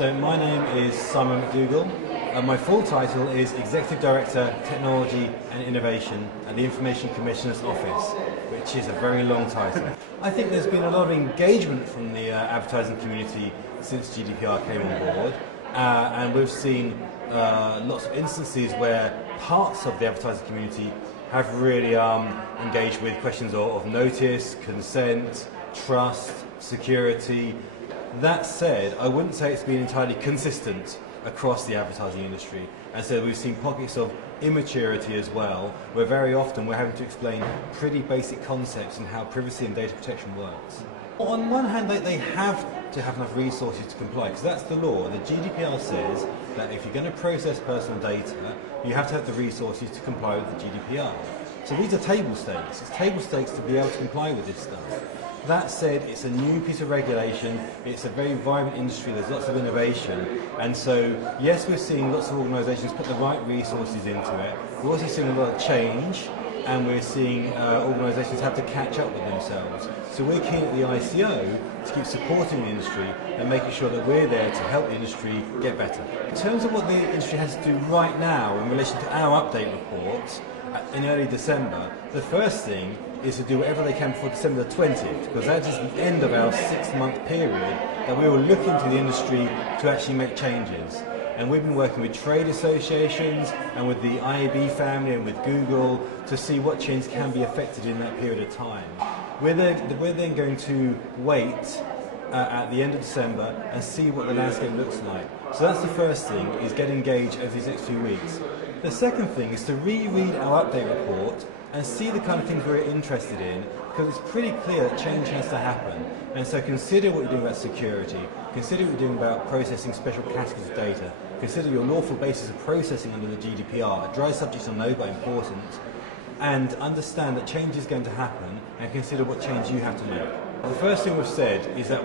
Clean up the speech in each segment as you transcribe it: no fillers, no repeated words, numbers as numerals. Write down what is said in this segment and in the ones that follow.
So my name is Simon McDougall, and my full title is Executive Director, Technology and Innovation at the Information Commissioner's Office, which is a very long title. I think there's been a lot of engagement from the advertising community since GDPR came on board, and we've seen lots of instances where parts of the advertising community have really engaged with questions of notice, consent, trust, security. That said, I wouldn't say it's been entirely consistent across the advertising industry, and so we've seen pockets of immaturity as well, where very often we're having to explain pretty basic concepts and how privacy and data protection works. On one hand, they have to have enough resources to comply, because that's the law. The GDPR says that if you're going to process personal data, you have to have the resources to comply with the GDPR. So these are table stakes. It's table stakes to be able to comply with this stuff. That said, it's a new piece of regulation, it's a very vibrant industry, there's lots of innovation, and so yes, we're seeing lots of organisations put the right resources into it. We're also seeing a lot of change, and we're seeing organisations have to catch up with themselves. So we're keen at the ICO to keep supporting the industry and making sure that we're there to help the industry get better. In terms of what the industry has to do right now in relation to our update report, in early December, the first thing is to do whatever they can before December the 20th, because that is the end of our 6-month period that we will look into the industry to actually make changes. And we've been working with trade associations and with the IAB family and with Google to see what change can be effected in that period of time. We're then going to wait at the end of December and see what the landscape looks like. So that's the first thing, is get engaged over these next few weeks. The second thing is to reread our update report and see the kind of things we're interested in, because it's pretty clear that change has to happen. And so consider what you're doing about security, consider what you're doing about processing special categories of data, consider your lawful basis of processing under the GDPR, dry subjects are no but important, and understand that change is going to happen, and consider what change you have to make. The first thing we've said is that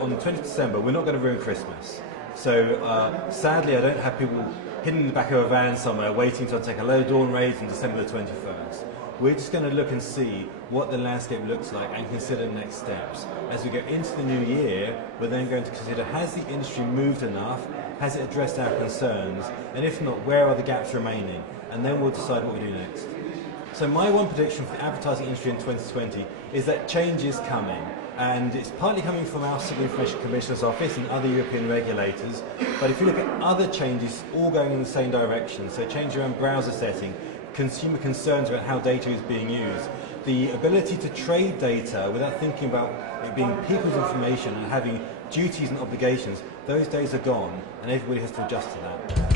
on the 20th of December, we're not going to ruin Christmas. So sadly, I don't have people hidden in the back of a van somewhere waiting to take a low dawn raid on December the 21st. We're just going to look and see what the landscape looks like and consider next steps. As we go into the new year, we're then going to consider, has the industry moved enough? Has it addressed our concerns? And if not, where are the gaps remaining? And then we'll decide what we do next. So my one prediction for the advertising industry in 2020 is that change is coming. And it's partly coming from our Civil Information Commissioner's Office and other European regulators. But if you look at other changes, all going in the same direction, so change around browser setting, consumer concerns about how data is being used, the ability to trade data without thinking about it being people's information and having duties and obligations, those days are gone, and everybody has to adjust to that.